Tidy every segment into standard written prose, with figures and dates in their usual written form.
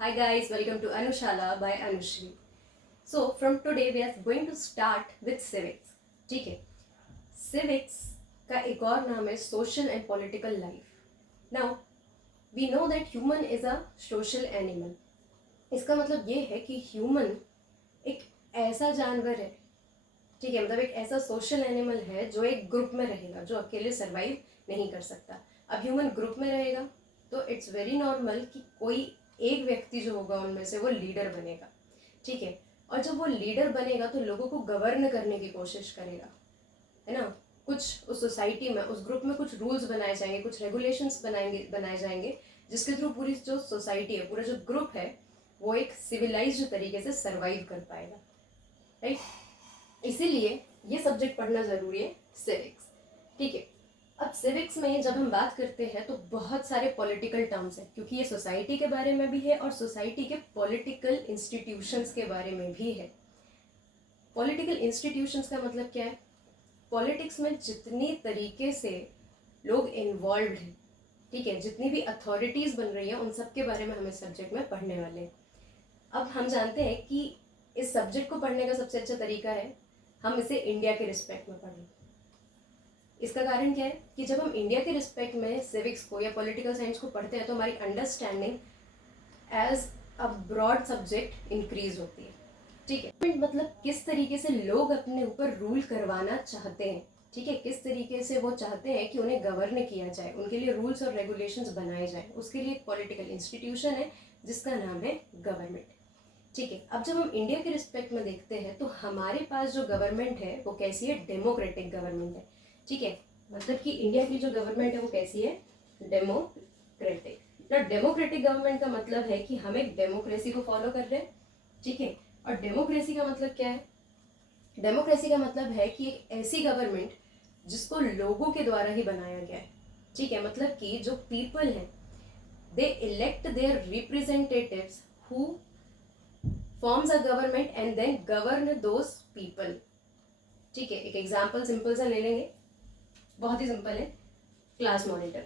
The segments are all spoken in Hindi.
Hi guys, welcome to Anushala by Anushri. So from today we are going to start with civics. ठीक है, civics का एक और नाम है social and political life. Now we know that human is a social animal. इसका मतलब ये है कि human एक ऐसा जानवर है, ठीक है, मतलब एक ऐसा सोशल एनिमल है जो एक ग्रुप में रहेगा, जो अकेले सर्वाइव नहीं कर सकता. अब ह्यूमन ग्रुप में रहेगा तो इट्स वेरी नॉर्मल कि कोई एक व्यक्ति जो होगा उनमें से वो लीडर बनेगा, ठीक है. और जब वो लीडर बनेगा तो लोगों को गवर्न करने की कोशिश करेगा, है ना. कुछ उस सोसाइटी में, उस ग्रुप में कुछ रूल्स बनाए जाएंगे, कुछ रेगुलेशंस बनाए जाएंगे जिसके थ्रू पूरी जो सोसाइटी है, पूरा जो ग्रुप है, वो एक सिविलाइज्ड तरीके से सर्वाइव कर पाएगा, राइट. इसीलिए ये सब्जेक्ट पढ़ना ज़रूरी है, सिविक्स, ठीक है. अब सिविक्स में जब हम बात करते हैं तो बहुत सारे पॉलिटिकल टर्म्स हैं, क्योंकि ये सोसाइटी के बारे में भी है और सोसाइटी के पॉलिटिकल इंस्टीट्यूशंस के बारे में भी है. पॉलिटिकल इंस्टीट्यूशंस का मतलब क्या है? पॉलिटिक्स में जितनी तरीके से लोग इन्वॉल्व हैं, ठीक है, जितनी भी अथॉरिटीज़ बन रही हैं, उन सब के बारे में हम इस सब्जेक्ट में पढ़ने वाले हैं. अब हम जानते हैं कि इस सब्जेक्ट को पढ़ने का सबसे अच्छा तरीका है हम इसे इंडिया के रिस्पेक्ट में पढ़ें. इसका कारण क्या है कि जब हम इंडिया के रिस्पेक्ट में सिविक्स को या पॉलिटिकल साइंस को पढ़ते हैं तो हमारी understanding as a broad subject increase होती है, ठीक है. मतलब किस तरीके से लोग अपने ऊपर रूल करवाना चाहते हैं, ठीक है, किस तरीके से वो चाहते हैं कि उन्हें गवर्न किया जाए, उनके लिए रूल्स और रेगुलेशंस बनाए जाए, उसके लिए एक पॉलिटिकल इंस्टीट्यूशन है जिसका नाम है गवर्नमेंट, ठीक है. अब जब हम इंडिया के रिस्पेक्ट में देखते हैं तो हमारे पास जो गवर्नमेंट है वो कैसी है? डेमोक्रेटिक गवर्नमेंट है, ठीक है. मतलब कि इंडिया की जो गवर्नमेंट है वो कैसी है? डेमोक्रेटिक. ना डेमोक्रेटिक गवर्नमेंट का मतलब है कि हम एक डेमोक्रेसी को फॉलो कर रहे हैं, ठीक है. और डेमोक्रेसी का मतलब क्या है? डेमोक्रेसी का मतलब है कि एक ऐसी गवर्नमेंट जिसको लोगों के द्वारा ही बनाया गया है, ठीक है. मतलब कि जो पीपल है they elect their representatives who forms a government and then govern those people, ठीक है. एक एग्जाम्पल सिंपल सा ले लेंगे, बहुत ही सिंपल है, क्लास मॉनिटर,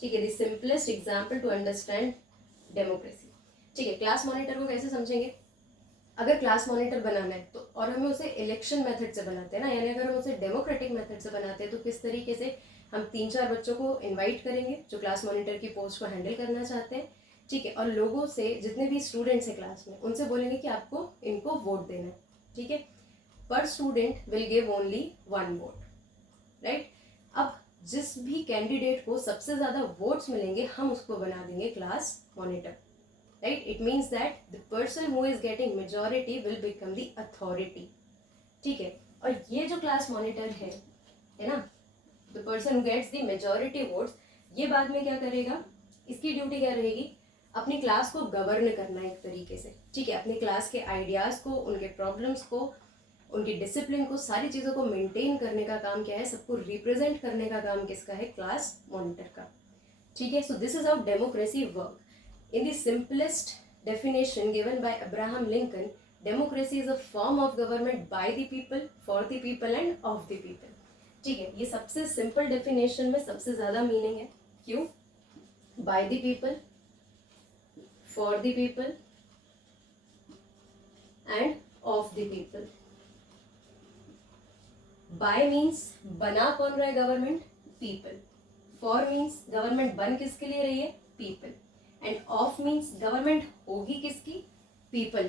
ठीक है. The simplest example to understand democracy, ठीक है. क्लास मॉनिटर को कैसे समझेंगे? अगर क्लास मॉनिटर बनाना है तो, और हमें उसे इलेक्शन मेथड से बनाते हैं ना, यानी अगर हम उसे डेमोक्रेटिक मेथड से बनाते हैं तो किस तरीके से हम 3-4 बच्चों को इनवाइट करेंगे जो क्लास मॉनिटर की पोस्ट को हैंडल करना चाहते हैं, ठीक है. और लोगों से, जितने भी स्टूडेंट्स हैं क्लास में, उनसे बोलेंगे कि आपको इनको वोट देना है, ठीक है. पर student will give only 1 vote, right. अब जिस भी कैंडिडेट को सबसे ज़्यादा वोट्स मिलेंगे हम उसको बना देंगे class monitor, right. It means that the person who is getting majority will become the authority, ठीक है. और ये जो क्लास मॉनिटर है ना, the person who gets the majority votes, ये बाद में क्या करेगा? इसकी ड्यूटी क्या रहेगी? अपनी क्लास को गवर्न करना एक तरीके से, ठीक है. अपनी क्लास के आइडियाज़ को, उनके प्रॉब्लम्स को, उनकी डिसिप्लिन को, सारी चीज़ों को मेंटेन करने का काम क्या है? सबको रिप्रेजेंट करने का काम किसका है? क्लास मॉनिटर का, ठीक है. So this is how democracy work. In the simplest definition given by Abraham Lincoln, democracy is a form of government by the people, for the people end of the people, ठीक है. ये सबसे सिंपल डेफिनेशन में सबसे ज़्यादा मीनिंग है. क्यों? Bye the people, for the people end of the people. Bye means बना कौन रहा है? Government, people. For means government बन किसके लिए रही है? People. End of means government होगी किसकी? People,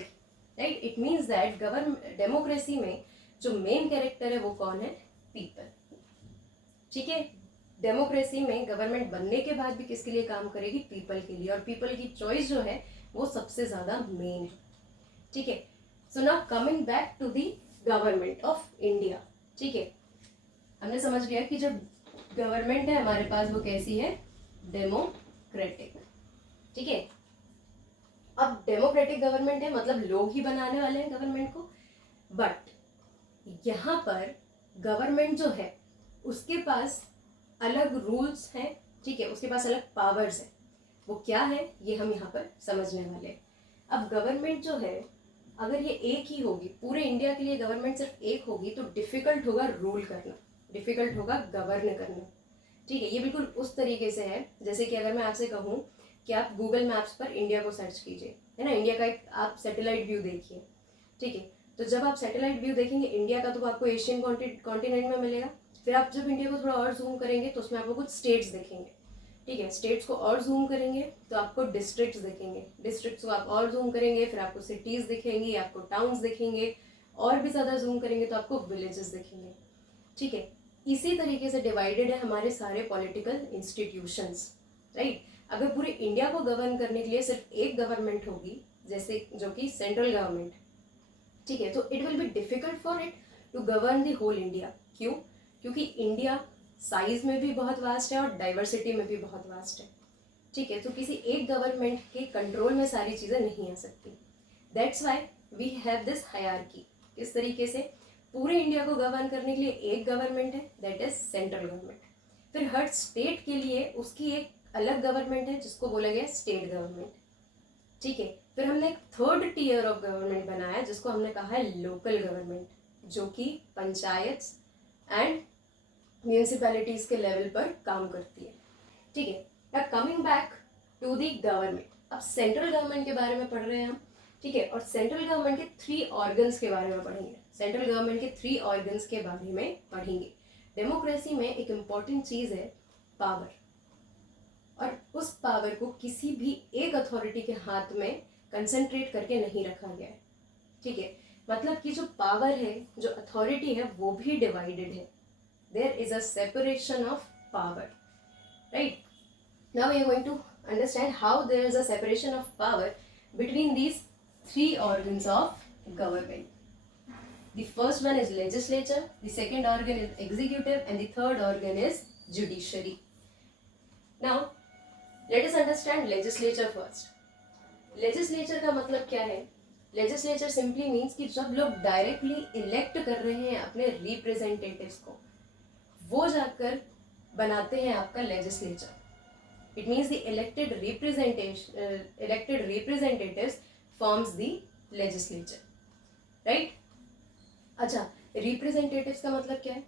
right. It means that government, democracy में जो मेन कैरेक्टर है वो कौन है? पीपल, ठीक है. डेमोक्रेसी में गवर्नमेंट बनने के बाद भी किसके लिए काम करेगी? पीपल के लिए. और पीपल की चॉइस जो है वो सबसे ज्यादा मेन है, ठीक है. So now coming back to the government of India, ठीक है. हमने समझ लिया कि जो गवर्नमेंट है हमारे पास वो कैसी है? डेमोक्रेटिक, ठीक है. अब डेमोक्रेटिक गवर्नमेंट है मतलब लोग ही बनाने वाले हैं गवर्नमेंट को. बट यहाँ पर गवर्नमेंट जो है उसके पास अलग रूल्स हैं, ठीक है, उसके पास अलग पावर्स है. वो क्या है ये हम यहाँ पर समझने वाले हैं. अब गवर्नमेंट जो है, अगर ये एक ही होगी, पूरे इंडिया के लिए गवर्नमेंट सिर्फ एक होगी तो डिफिकल्ट होगा रूल करना, डिफिकल्ट होगा गवर्न करना, ठीक है. ये बिल्कुल उस तरीके से है जैसे कि अगर मैं आपसे कहूँ कि आप गूगल मैप्स पर इंडिया को सर्च कीजिए, है ना, इंडिया का एक आप सैटेलाइट व्यू देखिए, ठीक है। तो जब आप सैटेलाइट व्यू देखेंगे इंडिया का तो आपको एशियन कॉन्टिनेंट में मिलेगा। फिर आप जब इंडिया को थोड़ा और जूम करेंगे तो उसमें आपको कुछ स्टेट्स दिखेंगे, ठीक है। स्टेट्स को और जूम करेंगे तो आपको डिस्ट्रिक्ट्स दिखेंगे, डिस्ट्रिक्ट्स को आप और जूम करेंगे फिर आपको सिटीज़ दिखेंगी, आपको टाउन्स दिखेंगे, और भी ज़्यादा जूम करेंगे तो आपको विलेजेस दिखेंगे, ठीक है। इसी तरीके से डिवाइडेड है हमारे सारे पॉलिटिकल इंस्टीट्यूशंस, राइट। अगर पूरे इंडिया को गवर्न करने के लिए सिर्फ एक गवर्नमेंट होगी, जैसे जो कि सेंट्रल गवर्नमेंट, ठीक है, तो it will be difficult for it to govern the whole India. क्यों? क्योंकि इंडिया साइज में भी बहुत वास्ट है और डाइवर्सिटी में भी बहुत वास्ट है, ठीक है। तो किसी एक गवर्नमेंट के कंट्रोल में सारी चीज़ें नहीं आ सकती। That's why we have this hierarchy. इस तरीके से पूरे इंडिया को गवर्न करने के लिए एक गवर्नमेंट है, दैट इज सेंट्रल गवर्नमेंट। फिर हर स्टेट के लिए उसकी एक अलग गवर्नमेंट है जिसको बोला गया स्टेट गवर्नमेंट, ठीक है। फिर हमने एक थर्ड टीयर ऑफ गवर्नमेंट बनाया जिसको हमने कहा है लोकल गवर्नमेंट, जो कि पंचायत एंड म्यूनिसिपैलिटीज के लेवल पर काम करती है, ठीक है। अब coming back to the government, अब सेंट्रल गवर्नमेंट के बारे में पढ़ रहे हैं हम, ठीक है। और सेंट्रल गवर्नमेंट के 3 ऑर्गन्स के बारे में पढ़ेंगे, सेंट्रल गवर्नमेंट के 3 ऑर्गन्स के बारे में पढ़ेंगे। डेमोक्रेसी में एक इम्पॉर्टेंट चीज़ है पावर, और उस पावर को किसी भी एक अथॉरिटी के हाथ में कंसंट्रेट करके नहीं रखा गया है, ठीक है। मतलब कि जो पावर है, जो अथॉरिटी है, वो भी डिवाइडेड है। There is a separation of power, right. Now we are going to understand how there is a separation of power between these 3 organs of government. The first one is legislature, the second organ is executive, and the third organ is judiciary. Now, let us understand legislature first. Legislature का मतलब क्या है? Legislature simply means कि जब लोग directly elect कर रहे हैं अपने representatives को, वो जाकर बनाते हैं आपका legislature. It means the elected representatives forms the legislature, right? अच्छा, representatives का मतलब क्या है?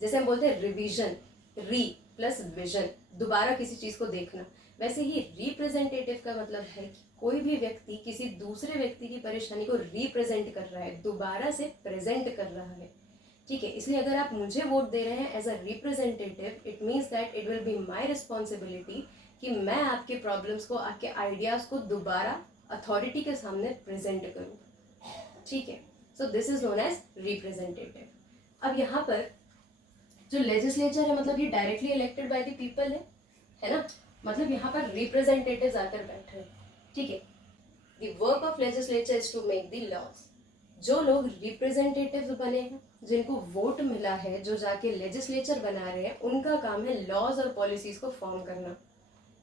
जैसे हम बोलते हैं रिवीजन, री प्लस विजन, दोबारा किसी चीज को देखना, वैसे ही रिप्रेजेंटेटिव का मतलब है कि कोई भी व्यक्ति किसी दूसरे व्यक्ति की परेशानी को रिप्रेजेंट कर रहा है, दोबारा से प्रेजेंट कर रहा है, ठीक है। इसलिए अगर आप मुझे वोट दे रहे हैं as a representative, it means that it will be my responsibility कि मैं आपके प्रॉब्लम्स को, आपके आइडियाज को दोबारा अथॉरिटी के सामने प्रेजेंट करूँ, ठीक है। So this is known as representative. अब यहाँ पर जो लेजिस्लेचर है, मतलब ये directly elected by the people है ना, मतलब यहाँ पर रिप्रेजेंटेटिव्स आकर बैठ रहे हैं, ठीक है। The work of legislature is to make the laws. जो लोग रिप्रेजेंटेटिव्स बने हैं, जिनको वोट मिला है, जो जाके लेजिस्लेचर बना रहे हैं, उनका काम है लॉज और पॉलिसीज को फॉर्म करना,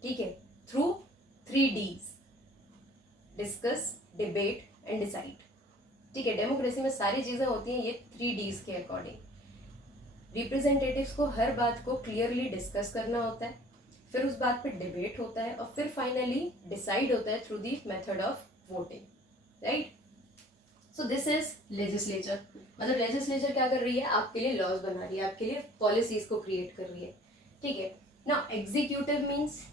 ठीक है, through 3 Ds, discuss, debate and decide, ठीक है। डेमोक्रेसी में सारी चीजें होती हैं ये 3 Ds के अकॉर्डिंग। रिप्रेजेंटेटिव्स को हर बात को क्लियरली डिस्कस करना होता है, फिर उस बात पे डिबेट होता है, और फिर फाइनली डिसाइड होता है through the method of voting, right. So this is legislature. मतलब लेजिस्लेचर क्या कर रही है? आपके लिए लॉज बना रही है, आपके लिए पॉलिसीज को क्रिएट कर रही है, ठीक है ना। एग्जीक्यूटिव मीन्स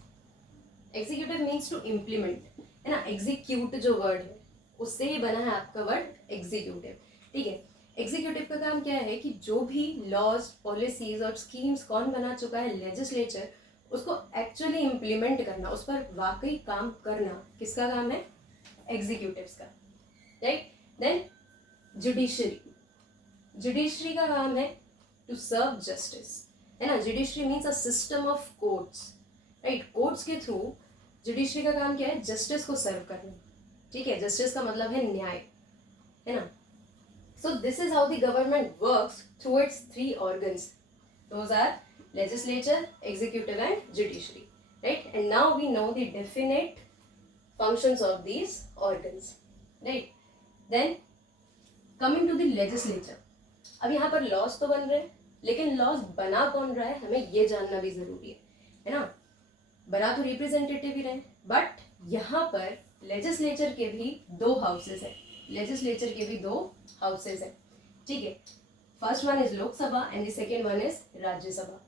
टू इम्प्लीमेंट, है ना। एग्जीक्यूट जो वर्ड है उससे ही बना है आपका वर्ड एग्जीक्यूटिव, ठीक है। एग्जीक्यूटिव का काम क्या है कि जो भी लॉज, पॉलिसीज और स्कीम्स कौन बना चुका है, लेजिस्लेचर, उसको एक्चुअली इम्प्लीमेंट करना, उस पर वाकई काम करना, किसका काम है? एग्जीक्यूटिव्स का, राइट। देन जुडिशरी का काम है टू सर्व जस्टिस, है ना। Judiciary means a system of courts, right. Courts के थ्रू जुडिशरी का काम क्या है? जस्टिस को सर्व करना, ठीक है। जस्टिस का मतलब है न्याय, है ना। So this is how the government works through its 3 organs. Those are legislature, executive and judiciary, right? And now we know the definite functions of these organs, right? Then coming to the legislature. अब यहाँ पर laws तो बन रहे हैं, लेकिन laws बना कौन रहा है हमें ये जानना भी जरूरी है ना। बना तो रिप्रेजेंटेटिव ही रहे, बट यहाँ पर लेजिस्लेचर के भी 2 हाउसेस हैं, लेजिस्लेचर के भी 2 हाउसेज है, ठीक है। First one is Lok Sabha and the second one is Rajya Sabha,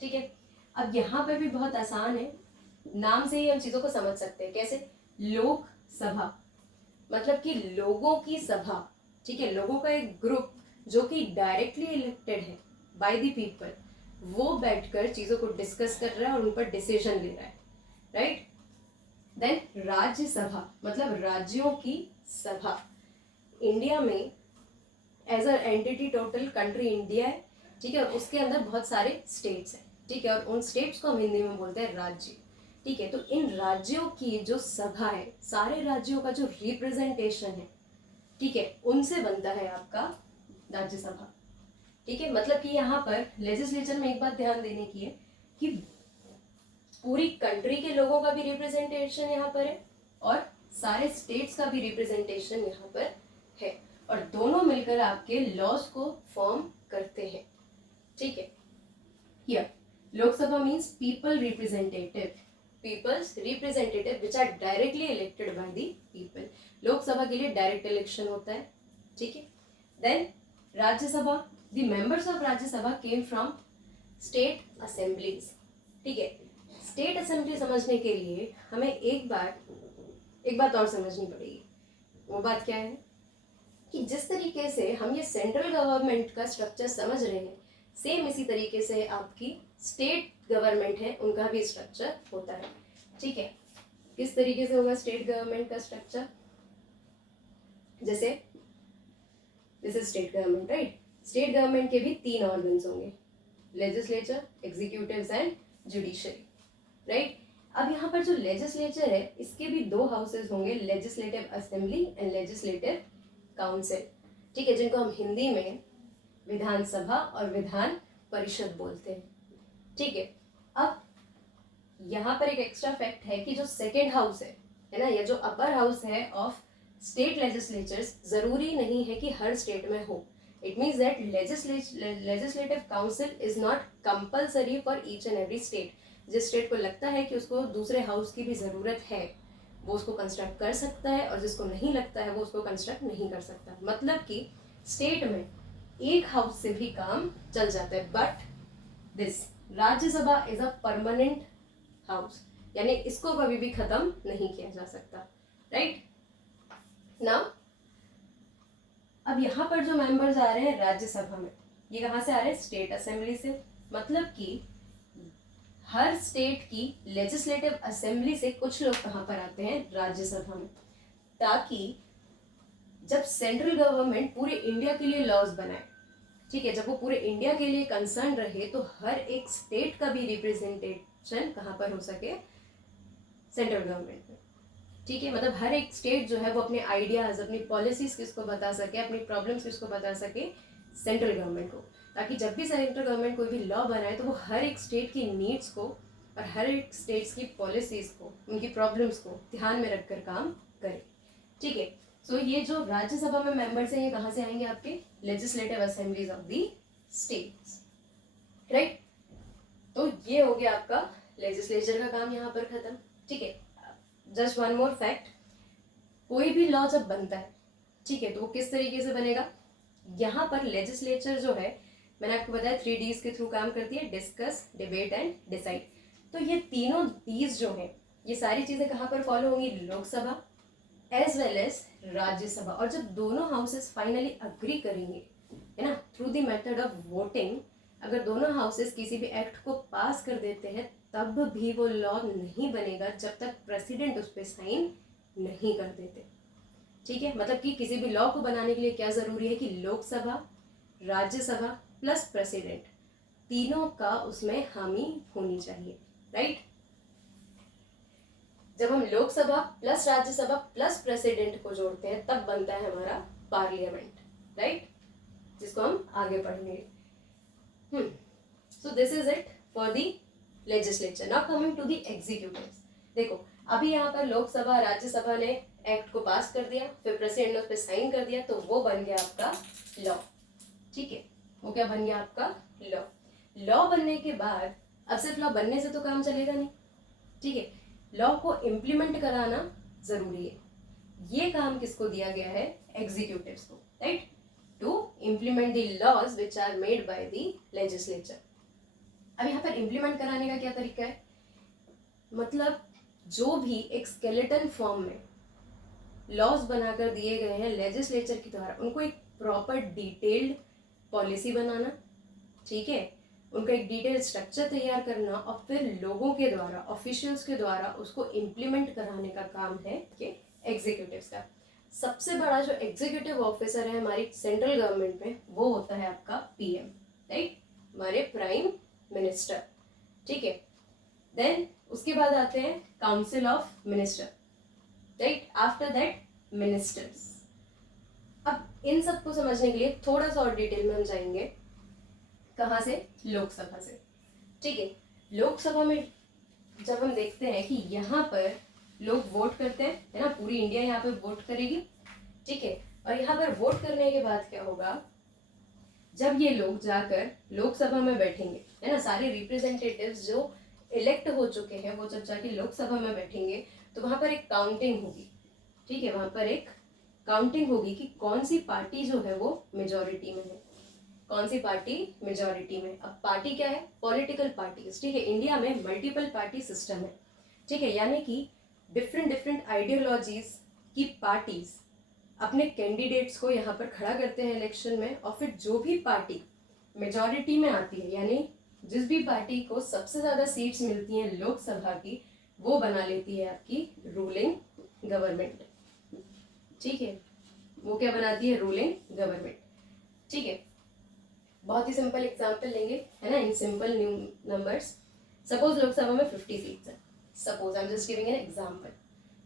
ठीक है। अब यहाँ पर भी बहुत आसान है, नाम से ही हम चीजों को समझ सकते हैं। कैसे? लोकसभा मतलब कि लोगों की सभा, ठीक है, लोगों का एक ग्रुप जो कि डायरेक्टली इलेक्टेड है बाय द पीपल, वो बैठकर चीजों को डिस्कस कर रहा है और उन पर डिसीजन ले रहा है, राइट। देन राज्यसभा मतलब राज्यों की सभा। इंडिया में as a entity total country India है, ठीक है, और उसके अंदर बहुत सारे स्टेट्स हैं, ठीक है, और उन स्टेट्स को हम हिंदी में बोलते हैं राज्य, ठीक है। तो इन राज्यों की जो सभा है, सारे राज्यों का जो रिप्रेजेंटेशन है, ठीक है, उनसे बनता है आपका राज्यसभा, ठीक है। मतलब कि यहाँ पर लेजिस्लेचर में एक बात ध्यान देने की है कि पूरी कंट्री के लोगों का भी रिप्रेजेंटेशन यहाँ पर है और सारे स्टेट्स का भी रिप्रेजेंटेशन यहाँ पर है, और दोनों मिलकर आपके लॉज को फॉर्म करते हैं, ठीक है। Here Lok Sabha means people representative, people's representative which are directly elected by the people. Lok Sabha के लिए डायरेक्ट इलेक्शन होता है, ठीक है। Then Rajya Sabha, the members of Rajya Sabha came from state assemblies, ठीक है। स्टेट असेंबली समझने के लिए हमें एक बात और समझनी पड़ेगी। वो बात क्या है कि जिस तरीके से हम ये सेंट्रल गवर्नमेंट का स्ट्रक्चर समझ रहे हैं, सेम इसी तरीके से आपकी स्टेट गवर्नमेंट है, उनका भी स्ट्रक्चर होता है, ठीक है। किस तरीके से होगा स्टेट गवर्नमेंट का स्ट्रक्चर? जैसे this is state government, right. State government के भी 3 ऑर्गन्स होंगे, legislature, executive and judiciary, right. अब यहाँ पर जो लेजिस्लेचर है इसके भी 2 हाउसेज होंगे, legislative assembly and legislative council, ठीक है, जिनको हम हिंदी में विधानसभा और विधान परिषद बोलते हैं, ठीक है। अब यहाँ पर एक एक्स्ट्रा फैक्ट है कि जो सेकेंड हाउस है ना, या जो अपर हाउस है ऑफ स्टेट लेजिस्लेचर्स, जरूरी नहीं है कि हर स्टेट में हो। It means that legislative council is not compulsory for each and every state. जिस स्टेट को लगता है कि उसको दूसरे हाउस की भी जरूरत है, वो उसको कंस्ट्रक्ट कर सकता है, और जिसको नहीं लगता है वो उसको कंस्ट्रक्ट नहीं कर सकता। मतलब कि स्टेट में एक हाउस से भी काम चल जाता है, but this Rajya Sabha is a permanent house, यानी इसको कभी भी खत्म नहीं किया जा सकता, राइट। नाउ अब यहाँ पर जो मेंबर्स आ रहे हैं राज्यसभा में, ये कहाँ से आ रहे हैं? स्टेट असेंबली से। मतलब कि हर स्टेट की लेजिस्लेटिव असेंबली से कुछ लोग कहाँ पर आते हैं? राज्यसभा में, ताकि जब सेंट्रल गवर्नमेंट पूरे इंडिया के लिए लॉज बनाए, ठीक है, जब वो पूरे इंडिया के लिए कंसर्न रहे, तो हर एक स्टेट का भी रिप्रेजेंटेशन कहाँ पर हो सके? सेंट्रल गवर्नमेंट में, ठीक है। मतलब हर एक स्टेट जो है वो अपने आइडियाज, अपनी पॉलिसीज किसको बता सके, अपनी प्रॉब्लम्स किसको बता सके? सेंट्रल गवर्नमेंट को, ताकि जब भी सेंट्रल गवर्नमेंट कोई भी लॉ बनाए तो वो हर एक स्टेट की नीड्स को और हर एक स्टेट्स की पॉलिसीज को, उनकी प्रॉब्लम्स को ध्यान में रखकर काम करे, ठीक है। सो ये जो राज्यसभा में मेंबर्स हैं, ये कहाँ से आएंगे? आपके legislative assemblies of the states, right. तो ये हो गया आपका लेजिस्लेचर का काम यहाँ पर खत्म, ठीक है। जस्ट वन मोर फैक्ट, कोई भी लॉ जब बनता है, ठीक है, तो वो किस तरीके से बनेगा? यहाँ पर लेजिस्लेचर जो है, मैंने आपको बताया 3 Ds के थ्रू काम करती है, डिस्कस, डिबेट एंड डिसाइड। तो ये तीनों Ds जो है, ये सारी चीजें कहाँ पर फॉलो होंगी? Lok Sabha as well as Rajya Sabha. और जब दोनों हाउसेस फाइनली अग्री करेंगे, है ना, through the method of voting, अगर दोनों हाउसेस किसी भी एक्ट को पास कर देते हैं, तब भी वो लॉ नहीं बनेगा जब तक प्रेसिडेंट उस पर साइन नहीं कर देते, ठीक है। मतलब कि किसी भी लॉ को बनाने के लिए क्या जरूरी है कि लोकसभा, राज्यसभा प्लस प्रेसिडेंट, तीनों का उसमें हामी होनी चाहिए, राइट। जब हम Lok Sabha plus Rajya Sabha plus president को जोड़ते हैं, तब बनता है हमारा पार्लियामेंट, राइट, जिसको हम आगे पढ़ेंगे। So this is it for the legislature. Now coming to the executives. देखो, अभी यहाँ पर लोकसभा, राज्यसभा ने एक्ट को पास कर दिया, फिर प्रेसिडेंट ने उस पर साइन कर दिया, तो वो बन गया आपका लॉ, ठीक है। वो क्या बन गया? आपका लॉ। लॉ बनने के बाद अब सिर्फ लॉ बनने से तो काम चलेगा नहीं, ठीक है, लॉ को इम्प्लीमेंट कराना जरूरी है। ये काम किसको दिया गया है? एग्जीक्यूटिव्स को, right, to implement the laws which are made by the legislature. अब यहाँ पर इम्प्लीमेंट कराने का क्या तरीका है? मतलब जो भी एक स्केलेटन फॉर्म में लॉज बनाकर दिए गए हैं लेजिस्लेचर के द्वारा, उनको एक प्रॉपर डिटेल्ड पॉलिसी बनाना, ठीक है, उनका एक डिटेल स्ट्रक्चर तैयार करना और फिर लोगों के द्वारा, ऑफिशियल्स के द्वारा उसको इम्प्लीमेंट कराने का काम है कि एग्जीक्यूटिव्स का। सबसे बड़ा जो एग्जीक्यूटिव ऑफिसर है हमारी सेंट्रल गवर्नमेंट में, वो होता है आपका पीएम, राइट, हमारे प्राइम मिनिस्टर, ठीक है। देन उसके बाद आते हैं council of minister, right, after that ministers. अब इन सबको समझने के लिए थोड़ा सा और डिटेल में हम जाएंगे, कहाँ से, लोकसभा से, ठीक है। लोकसभा में जब हम देखते हैं कि यहाँ पर लोग वोट करते हैं, है ना, पूरी इंडिया यहाँ पे वोट करेगी, ठीक है। और यहाँ पर वोट करने के बाद क्या होगा, जब ये लोग जाकर लोकसभा में बैठेंगे, है ना, सारे रिप्रेजेंटेटिव्स जो इलेक्ट हो चुके हैं वो जब जाके लोकसभा में बैठेंगे तो वहां पर एक काउंटिंग होगी, ठीक है, वहां पर एक काउंटिंग होगी कि कौन सी पार्टी जो है वो मेजोरिटी में है, कौन सी पार्टी मेजोरिटी में। अब पार्टी क्या है, पॉलिटिकल पार्टीज, ठीक है, इंडिया में मल्टीपल पार्टी सिस्टम है, ठीक है, यानी कि डिफरेंट डिफरेंट आइडियोलॉजीज की पार्टीज अपने कैंडिडेट्स को यहाँ पर खड़ा करते हैं इलेक्शन में, और फिर जो भी पार्टी मेजॉरिटी में आती है, यानी जिस भी पार्टी को सबसे ज़्यादा सीट्स मिलती हैं लोकसभा की, वो बना लेती है आपकी रूलिंग गवर्नमेंट, ठीक है, वो क्या बनाती है, रूलिंग गवर्नमेंट, ठीक है। बहुत ही सिंपल एग्जांपल लेंगे, है ना, in simple new numbers. Suppose Lok Sabha में 50 सीट्स हैं, suppose I am just giving an example,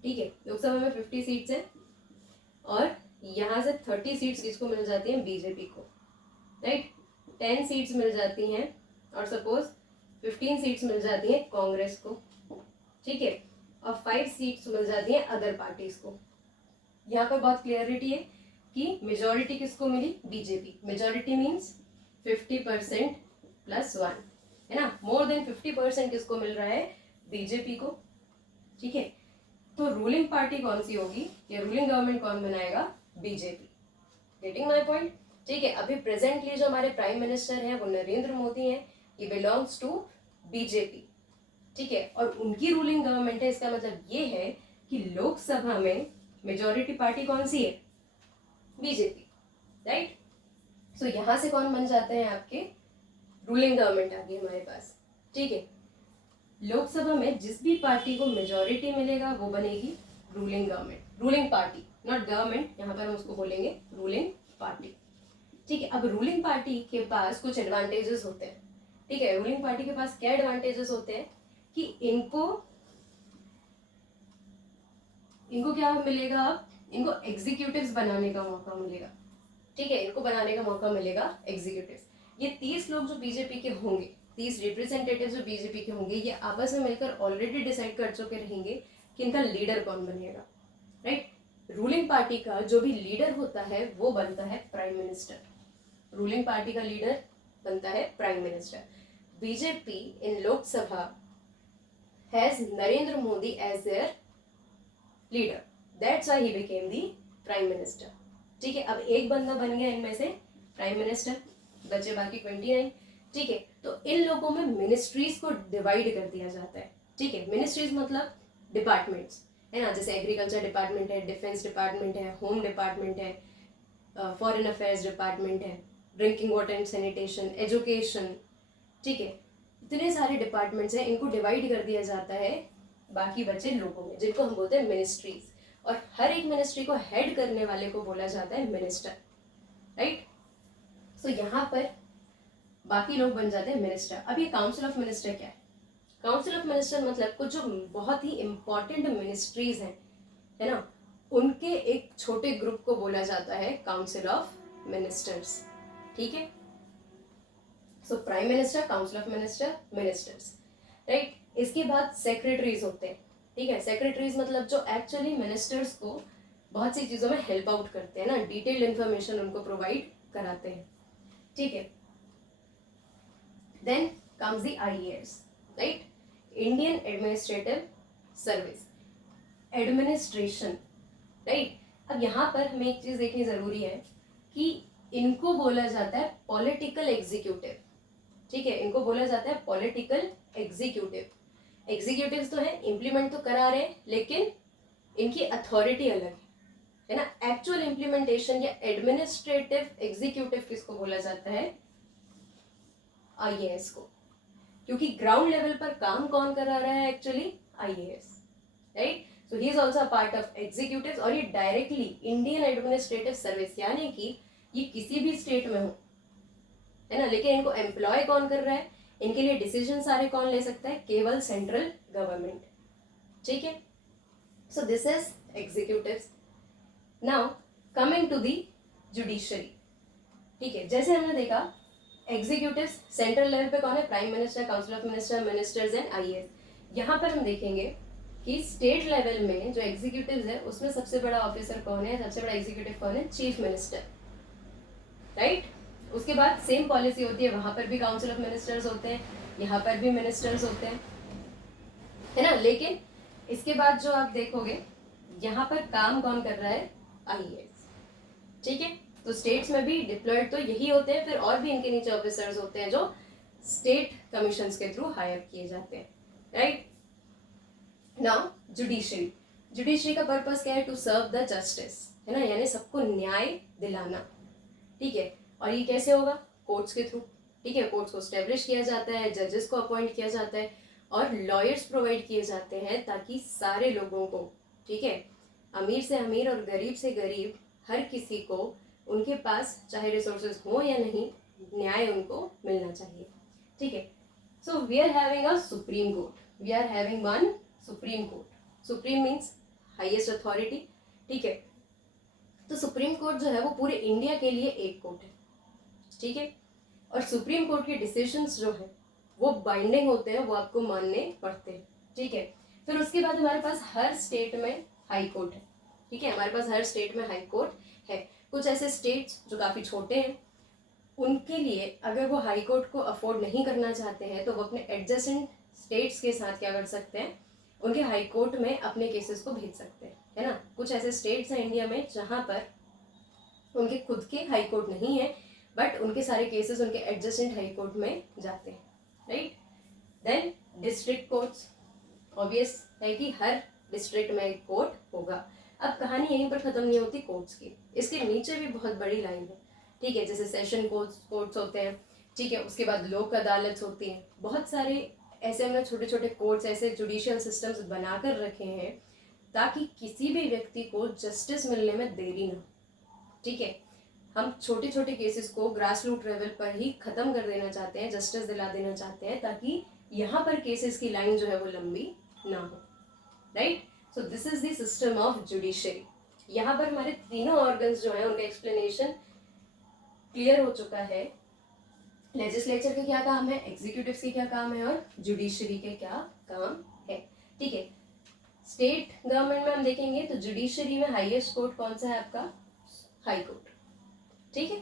ठीक है, लोकसभा में 50 सीट्स हैं और यहाँ से 30 सीट्स किसको मिल जाती हैं, बीजेपी को, राइट, 10 सीट्स मिल जाती हैं और सपोज 15 सीट्स मिल जाती हैं कांग्रेस को, ठीक है, और 5 सीट्स मिल जाती हैं अदर पार्टीज को। यहाँ पर बहुत क्लियरिटी है कि मेजॉरिटी किसको मिली, बीजेपी, मेजॉरिटी मीन्स 50% प्लस 1, है ना, मोर देन 50% किसको मिल रहा है, बीजेपी को, ठीक है। तो रूलिंग पार्टी कौन सी होगी, या रूलिंग गवर्नमेंट कौन बनाएगा, बीजेपी, गेटिंग माय पॉइंट, ठीक है। अभी प्रेजेंटली जो हमारे प्राइम मिनिस्टर हैं वो नरेंद्र मोदी हैं, ये बिलोंग्स टू बीजेपी, ठीक है, और उनकी रूलिंग गवर्नमेंट है। इसका मतलब ये है कि लोकसभा में मेजॉरिटी पार्टी कौन सी है, बीजेपी, राइट। सो यहां से कौन बन जाते हैं, आपके रूलिंग गवर्नमेंट आ गई हमारे पास, ठीक है। लोकसभा में जिस भी पार्टी को मेजॉरिटी मिलेगा वो बनेगी ruling government, ruling party, not government, यहाँ पर हम उसको बोलेंगे रूलिंग पार्टी, ठीक है। अब रूलिंग पार्टी के पास कुछ एडवांटेजेस होते हैं, ठीक है, रूलिंग पार्टी के पास क्या एडवांटेजेस होते हैं कि इनको क्या मिलेगा, इनको एग्जीक्यूटिव्स बनाने का मौका मिलेगा, ठीक है, इनको बनाने का मौका मिलेगा एग्जीक्यूटिव्स। ये 30 लोग जो बीजेपी के होंगे, 30 रिप्रेजेंटेटिव जो बीजेपी के होंगे, ये आपस में मिलकर ऑलरेडी डिसाइड कर चुके रहेंगे कि इनका लीडर कौन बनेगा, राइट। रूलिंग पार्टी का जो भी लीडर होता है वो बनता है प्राइम मिनिस्टर, रूलिंग पार्टी का लीडर बनता है prime minister. BJP in Lok Sabha has Narendra Modi as their leader, that's why he became the prime minister, ठीक है। अब एक बंदा बन गया इनमें से प्राइम मिनिस्टर, बचे बाकी 29, ठीक है। तो इन लोगों में मिनिस्ट्रीज को डिवाइड कर दिया जाता है, ठीक है, मिनिस्ट्रीज मतलब डिपार्टमेंट्स, है ना, जैसे एग्रीकल्चर डिपार्टमेंट है, डिफेंस डिपार्टमेंट है, होम डिपार्टमेंट है, फॉरेन अफेयर्स डिपार्टमेंट है, drinking water and sanitation, education, ठीक है, इतने सारे डिपार्टमेंट्स हैं, इनको डिवाइड कर दिया जाता है बाकी बचे लोगों में, जिनको हम बोलते हैं मिनिस्ट्रीज, और हर एक मिनिस्ट्री को हेड करने वाले को बोला जाता है मिनिस्टर, राइट। सो यहाँ पर बाकी लोग बन जाते हैं मिनिस्टर। अब ये काउंसिल ऑफ मिनिस्टर क्या है, काउंसिल ऑफ मिनिस्टर मतलब कुछ जो बहुत ही इंपॉर्टेंट मिनिस्ट्रीज हैं, है ना, उनके एक छोटे ग्रुप को बोला जाता है काउंसिल ऑफ मिनिस्टर्स, ठीक है। So prime minister, council of minister, ministers, right. इसके बाद सेक्रेटरीज होते हैं, ठीक है, सेक्रेटरीज मतलब जो एक्चुअली मिनिस्टर्स को बहुत सी चीज़ों में हेल्प आउट करते हैं ना, डिटेल्ड इन्फॉर्मेशन उनको प्रोवाइड कराते हैं, ठीक है। Then comes the IAS, right, Indian administrative service, administration, right. अब यहाँ पर हमें एक चीज़ देखनी ज़रूरी है कि इनको बोला जाता है पॉलिटिकल एग्जीक्यूटिव, ठीक है, इनको बोला जाता है पॉलिटिकल एग्जीक्यूटिव, एग्जीक्यूटिव्स तो हैं, इम्प्लीमेंट तो करा रहे हैं, लेकिन इनकी अथॉरिटी अलग है ना। एक्चुअल इम्प्लीमेंटेशन या एडमिनिस्ट्रेटिव एग्जीक्यूटिव किसको बोला जाता है? आईएएस को। क्योंकि ग्राउंड लेवल पर काम कौन करा रहा है? Actually IAS, right. So he is also part of executive, और ये डायरेक्टली इंडियन एडमिनिस्ट्रेटिव सर्विस, यानी कि ये किसी भी स्टेट में हो, है ना, लेकिन इनको एम्प्लॉय कौन कर रहा है, इनके लिए डिसीजन सारे कौन ले सकता है? केवल सेंट्रल गवर्नमेंट, ठीक है। So this is executives. Now coming to the judiciary, ठीक है। जैसे हमने देखा एग्जीक्यूटिव्स सेंट्रल लेवल पे कौन है? Prime minister, council of minister, ministers and IAS. यहाँ पर हम देखेंगे कि स्टेट लेवल में जो एग्जीक्यूटिव्स है उसमें सबसे बड़ा ऑफिसर कौन है, सबसे बड़ा एग्जीक्यूटिव कौन है? Chief minister, right. उसके बाद सेम पॉलिसी होती है, वहां पर भी काउंसिल ऑफ मिनिस्टर्स होते हैं, यहाँ पर भी मिनिस्टर्स होते हैं, है ना। लेकिन इसके बाद जो आप देखोगे यहाँ पर काम कौन कर रहा है? आईएएस, ठीक है। तो स्टेट्स में भी डिप्लॉयड तो यही होते हैं, फिर और भी इनके नीचे ऑफिसर्स होते हैं जो स्टेट कमीशंस के थ्रू हायर किए जाते हैं, राइट। नाउ जुडिशरी, जुडिशरी का पर्पस क्या है? टू सर्व द जस्टिस, है ना, यानी सबको न्याय दिलाना, ठीक है। और ये कैसे होगा? कोर्ट्स के थ्रू, ठीक है। कोर्ट्स को स्टेब्लिश किया जाता है, जजेस को अपॉइंट किया जाता है, और लॉयर्स प्रोवाइड किए जाते हैं ताकि सारे लोगों को, ठीक है, अमीर से अमीर और गरीब से गरीब, हर किसी को उनके पास चाहे रिसोर्सेज हो या नहीं, न्याय उनको मिलना चाहिए, ठीक है। So we are having a supreme court, we are having one supreme court. Supreme means highest authority, ठीक है। तो सुप्रीम कोर्ट जो है वो पूरे इंडिया के लिए एक कोर्ट है, ठीक है। और सुप्रीम कोर्ट के डिसीजंस जो है वो बाइंडिंग होते हैं, वो आपको मानने पड़ते हैं, ठीक है। फिर उसके बाद हमारे पास हर स्टेट में हाई कोर्ट है, ठीक है। हमारे पास हर स्टेट में हाई कोर्ट है। कुछ ऐसे स्टेट्स जो काफ़ी छोटे हैं, उनके लिए अगर वो हाई कोर्ट को अफोर्ड नहीं करना चाहते हैं तो वो अपने एडजेसेंट स्टेट्स के साथ क्या कर सकते हैं? उनके हाई कोर्ट में अपने केसेस को भेज सकते हैं, है ना। कुछ ऐसे स्टेट्स हैं इंडिया में जहाँ पर उनके खुद के हाई कोर्ट नहीं है, बट उनके सारे केसेस उनके एडजेसेंट हाई कोर्ट में जाते हैं, right. Then district courts, obvious है कि हर डिस्ट्रिक्ट में एक कोर्ट होगा। अब कहानी यहीं पर खत्म नहीं होती कोर्ट्स की, इसके नीचे भी बहुत बड़ी लाइन है, ठीक है। जैसे सेशन कोर्ट्स होते हैं, ठीक है। उसके बाद लोक अदालत होती हैं, बहुत सारे ऐसे हमने छोटे छोटे कोर्ट्स, ऐसे जुडिशियल सिस्टम्स बनाकर रखे हैं ताकि किसी भी व्यक्ति को जस्टिस मिलने में देरी ना, ठीक है। हम छोटे छोटे केसेस को ग्रास रूट लेवल पर ही खत्म कर देना चाहते हैं, जस्टिस दिला देना चाहते हैं, ताकि यहाँ पर केसेस की लाइन जो है वो लंबी ना हो, right. So this is the system of judiciary. यहाँ पर हमारे तीनों ऑर्गन्स जो है उनका एक्सप्लेनेशन क्लियर हो चुका है। लेजिस्लेचर के क्या काम है, एग्जीक्यूटिव के क्या काम है, और जुडिशरी के क्या काम है, ठीक है। स्टेट गवर्नमेंट में हम देखेंगे तो जुडिशरी में हाईएस्ट कोर्ट कौन सा है आपका? हाई कोर्ट, ठीक है।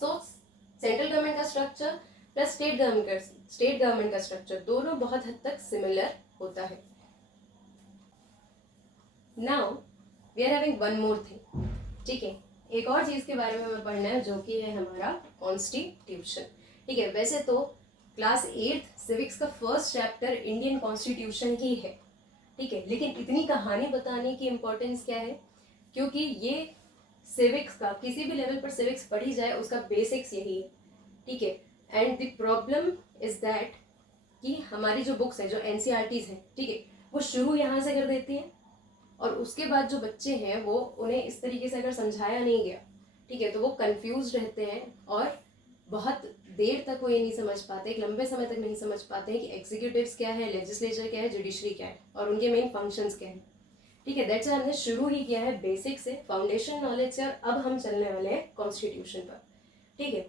सो सेंट्रल गवर्नमेंट का स्ट्रक्चर प्लस स्टेट गवर्नमेंट का स्ट्रक्चर दोनों बहुत हद तक सिमिलर होता है। Now we are having one more thing, ठीक है। एक और चीज के बारे में हमें पढ़ना है जो कि है हमारा कॉन्स्टिट्यूशन, ठीक है। वैसे तो क्लास 8 सिविक्स का फर्स्ट चैप्टर इंडियन कॉन्स्टिट्यूशन ही है, ठीक है, लेकिन इतनी कहानी बताने की इम्पोर्टेंस क्या है? क्योंकि ये सिविक्स का किसी भी लेवल पर सिविक्स पढ़ी जाए उसका बेसिक्स यही है, ठीक है। And the problem is that कि हमारी जो बुक्स है, जो एनसीईआरटीज है, ठीक है, वो शुरू यहाँ से कर देती है, और उसके बाद जो बच्चे हैं वो उन्हें इस तरीके से अगर समझाया नहीं गया, ठीक है, तो वो कंफ्यूज रहते हैं और बहुत देर तक वो ये नहीं समझ पाते, एक लंबे समय तक नहीं समझ पाते हैं कि एग्जीक्यूटिव्स क्या है, लेजिस्लेचर क्या है, जुडिशरी क्या है, और उनके मेन फंक्शंस क्या है, ठीक है। दैट्स हमने शुरू ही किया है बेसिक से, फाउंडेशन नॉलेज से, और अब हम चलने वाले हैं कॉन्स्टिट्यूशन पर, ठीक है।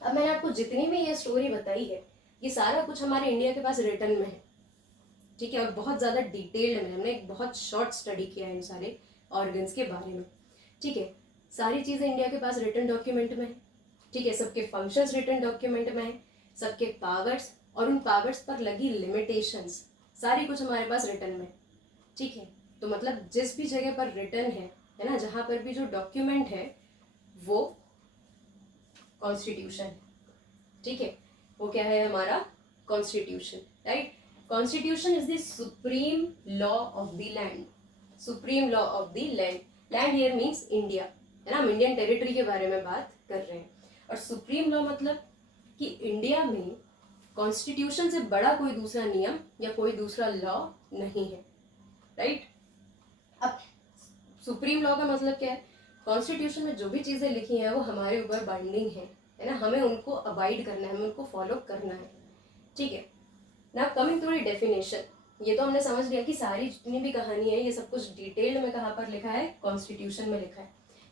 अब मैंने आपको जितनी भी ये स्टोरी बताई है, ये सारा कुछ हमारे इंडिया के पास रिटर्न में है, ठीक है, और बहुत ज़्यादा डिटेल्ड में हमने एक बहुत शॉर्ट स्टडी किया है इन सारे ऑर्गन्स के बारे में, ठीक है। सारी चीज़ें इंडिया के पास रिटन डॉक्यूमेंट में है, ठीक है। सबके फंक्शंस रिटन डॉक्यूमेंट में है, सबके पावर्स और उन पावर्स पर लगी लिमिटेशंस सारी कुछ हमारे पास रिटन में, ठीक है। तो मतलब जिस भी जगह पर रिटन है ना, जहाँ पर भी जो डॉक्यूमेंट है वो कॉन्स्टिट्यूशन है, ठीक है, वो क्या है हमारा constitution, right. Constitution is the supreme law of the land, supreme law of the land, land here means India, है ना, हम इंडियन टेरिटरी के बारे में बात कर रहे हैं। और सुप्रीम लॉ मतलब कि इंडिया में कॉन्स्टिट्यूशन से बड़ा कोई दूसरा नियम या कोई दूसरा लॉ नहीं है, राइट। अब सुप्रीम लॉ का मतलब क्या है, कॉन्स्टिट्यूशन में जो भी चीज़ें लिखी हैं वो हमारे ऊपर बाइंडिंग है ना, हमें उनको अबाइड करना है, हमें उनको फॉलो करना है, ठीक है। ना कमिंग टू द डेफिनेशन, ये तो हमने समझ लिया कि सारी जितनी भी कहानी है ये सब कुछ डिटेल में कहाँ पर लिखा है, कॉन्स्टिट्यूशन में लिखा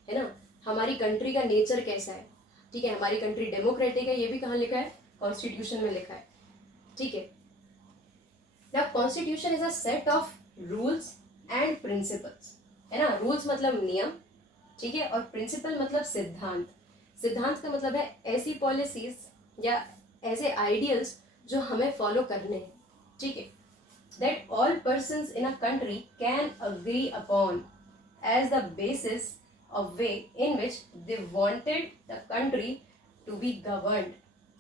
है ना। हमारी कंट्री का नेचर कैसा है, ठीक है, हमारी कंट्री डेमोक्रेटिक है, ये भी कहाँ लिखा है, कॉन्स्टिट्यूशन में लिखा है, ठीक है। Now constitution is a set of rules and principles, है ना, रूल्स मतलब नियम, ठीक है, और प्रिंसिपल मतलब सिद्धांत। सिद्धांत का मतलब है ऐसी पॉलिसीज या ऐसे आइडियल्स जो हमें फॉलो करने हैं, ठीक है, that all persons in a country can agree upon as the basis of way in which they wanted the country to be governed,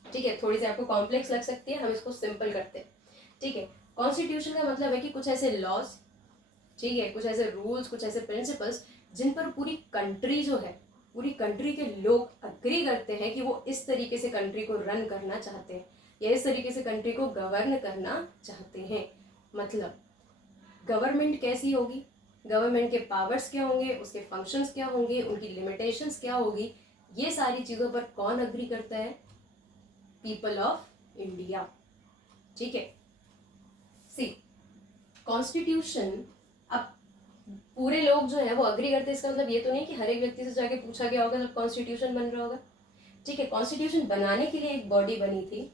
ठीक है। थोड़ी सी आपको कॉम्प्लेक्स लग सकती है, हम इसको सिंपल करते हैं, ठीक है। कॉन्स्टिट्यूशन का मतलब है कि कुछ ऐसे लॉज, ठीक है, कुछ ऐसे रूल्स, कुछ ऐसे प्रिंसिपल्स जिन पर पूरी कंट्री जो है, पूरी कंट्री के लोग अग्री करते हैं कि वो इस तरीके से कंट्री को रन करना चाहते हैं या इस तरीके से कंट्री को गवर्न करना चाहते हैं। मतलब गवर्नमेंट कैसी होगी, गवर्नमेंट के पावर्स क्या होंगे, उसके फंक्शंस क्या होंगे, उनकी लिमिटेशंस क्या होगी, ये सारी चीज़ों पर कौन अग्री करता है, पीपल ऑफ इंडिया, ठीक है। सी कॉन्स्टिट्यूशन, अब पूरे लोग जो है वो अग्री करते हैं, इसका मतलब ये तो नहीं कि हर एक व्यक्ति से जाके पूछा गया होगा जब कॉन्स्टिट्यूशन बन रहा होगा, ठीक है। कॉन्स्टिट्यूशन बनाने के लिए एक बॉडी बनी थी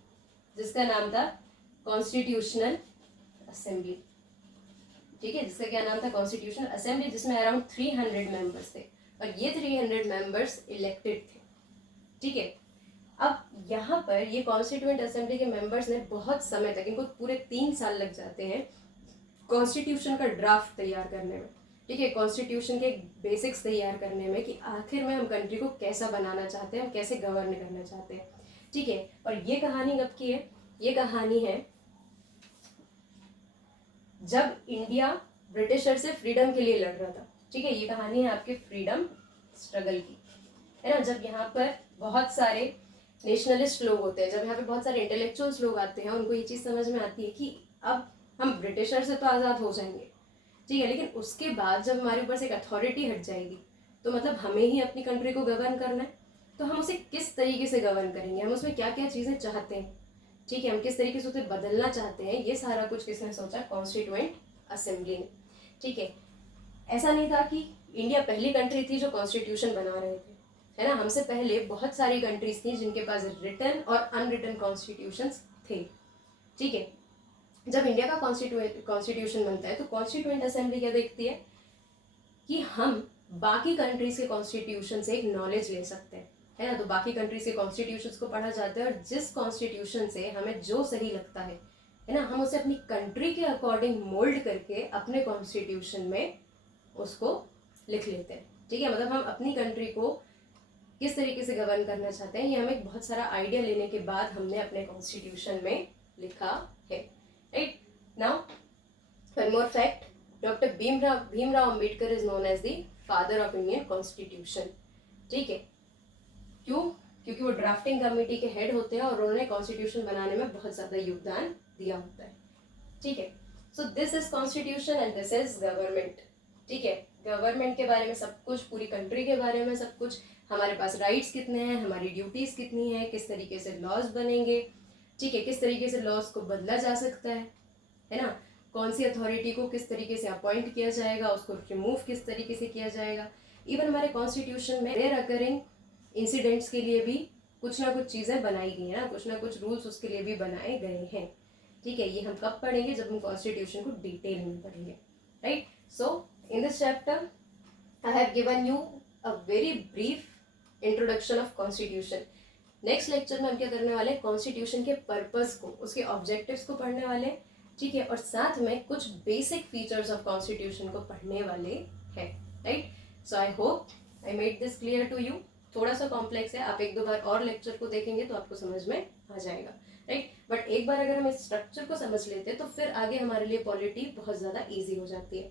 जिसका नाम था कॉन्स्टिट्यूशनल असेंबली, ठीक है, जिसका क्या नाम था, कॉन्स्टिट्यूशनल असेंबली, जिसमें अराउंड 300 मेंबर्स थे और ये 300 मेंबर्स इलेक्टेड थे, ठीक है। अब यहाँ पर ये कॉन्स्टिट्यूएंट असेंबली के मेंबर्स ने बहुत समय तक, इनको पूरे 3 साल लग जाते हैं कॉन्स्टिट्यूशन का ड्राफ्ट तैयार करने में, ठीक है, कॉन्स्टिट्यूशन के बेसिक्स तैयार करने में कि आखिर में हम कंट्री को कैसा बनाना चाहते हैं, हम कैसे गवर्न करना चाहते हैं, ठीक है। और ये कहानी कब की है, ये कहानी है जब इंडिया ब्रिटिशर से फ्रीडम के लिए लड़ रहा था, ठीक है, ये कहानी है आपके फ्रीडम स्ट्रगल की, है ना। जब यहाँ पर बहुत सारे नेशनलिस्ट लोग होते हैं, जब यहाँ पे बहुत सारे इंटेलेक्चुअल्स लोग आते हैं, उनको ये चीज़ समझ में आती है कि अब हम ब्रिटिशर से तो आज़ाद हो जाएंगे, ठीक है, लेकिन उसके बाद जब हमारे ऊपर से एक अथॉरिटी हट जाएगी तो मतलब हमें ही अपनी कंट्री को गवर्न करना है, तो हम उसे किस तरीके से गवर्न करेंगे, हम उसमें क्या क्या चीज़ें चाहते हैं, ठीक है, हम किस तरीके से उसे बदलना चाहते हैं, ये सारा कुछ किसने सोचा, कॉन्स्टिट्यूएंट असेंबली ने, ठीक है। ऐसा नहीं था कि इंडिया पहली कंट्री थी जो कॉन्स्टिट्यूशन बना रहे थे, है ना, हमसे पहले बहुत सारी कंट्रीज थी जिनके पास रिटन और अनरिटन कॉन्स्टिट्यूशंस थे, ठीक है। जब इंडिया का कॉन्स्टिट्यूशन बनता है तो कॉन्स्टिट्यूएंट असेंबली क्या देखती है कि हम बाकी कंट्रीज के कॉन्स्टिट्यूशन से एक नॉलेज ले सकते हैं, है ना, तो बाकी कंट्रीज के कॉन्स्टिट्यूशंस को पढ़ा जाता है और जिस कॉन्स्टिट्यूशन से हमें जो सही लगता है ना, हम उसे अपनी कंट्री के अकॉर्डिंग मोल्ड करके अपने कॉन्स्टिट्यूशन में उसको लिख लेते हैं, ठीक है। मतलब हम अपनी कंट्री को किस तरीके से गवर्न करना चाहते हैं ये हमें बहुत सारा आइडिया लेने के बाद हमने अपने कॉन्स्टिट्यूशन में लिखा है, right. Now one more fact, doctor Bhimrao Ambedkar is known as the father of Indian constitution, ठीक है। क्यों, क्योंकि वो ड्राफ्टिंग कमेटी के हेड होते हैं और उन्होंने कॉन्स्टिट्यूशन बनाने में बहुत ज़्यादा योगदान दिया होता है, ठीक है। So this is constitution and this is government, ठीक है। गवर्नमेंट के बारे में सब कुछ, पूरी कंट्री के बारे में सब कुछ, हमारे पास राइट्स कितने हैं, हमारी ड्यूटीज़ कितनी हैं, किस तरीके से लॉज बनेंगे, ठीक है, किस तरीके से लॉज को बदला जा सकता है ना, कौन सी अथॉरिटी को किस तरीके से अपॉइंट किया जाएगा, उसको रिमूव किस तरीके से किया जाएगा। इवन हमारे कॉन्स्टिट्यूशन में रेयर अकरिंग इंसिडेंट्स के लिए भी कुछ ना कुछ चीज़ें बनाई गई हैं ना, कुछ ना कुछ रूल्स उसके लिए भी बनाए गए हैं, ठीक है। ये हम कब पढ़ेंगे, जब हम कॉन्स्टिट्यूशन को डिटेल में पढ़ेंगे, right. So in this chapter I have given you a very brief introduction of constitution. Next lecture में हम क्या करने वाले हैं, कॉन्स्टिट्यूशन के पर्पस को, उसके ऑब्जेक्टिव्स को पढ़ने वाले हैं, ठीक है, और साथ में कुछ बेसिक फीचर्स ऑफ कॉन्स्टिट्यूशन को पढ़ने वाले हैं, right. So I hope I made this clear to you. थोड़ा सा कॉम्प्लेक्स है, आप 1-2 बार और लेक्चर को देखेंगे तो आपको समझ में आ जाएगा। राइट। बट एक बार अगर हम इस स्ट्रक्चर को समझ लेते हैं तो फिर आगे हमारे लिए पॉलिटी बहुत ज़्यादा ईजी हो जाती है।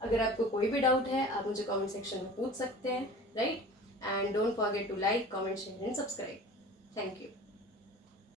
अगर आपको कोई भी डाउट है आप मुझे कमेंट सेक्शन में पूछ सकते हैं, right. And don't forget to like, comment, share and subscribe. Thank you.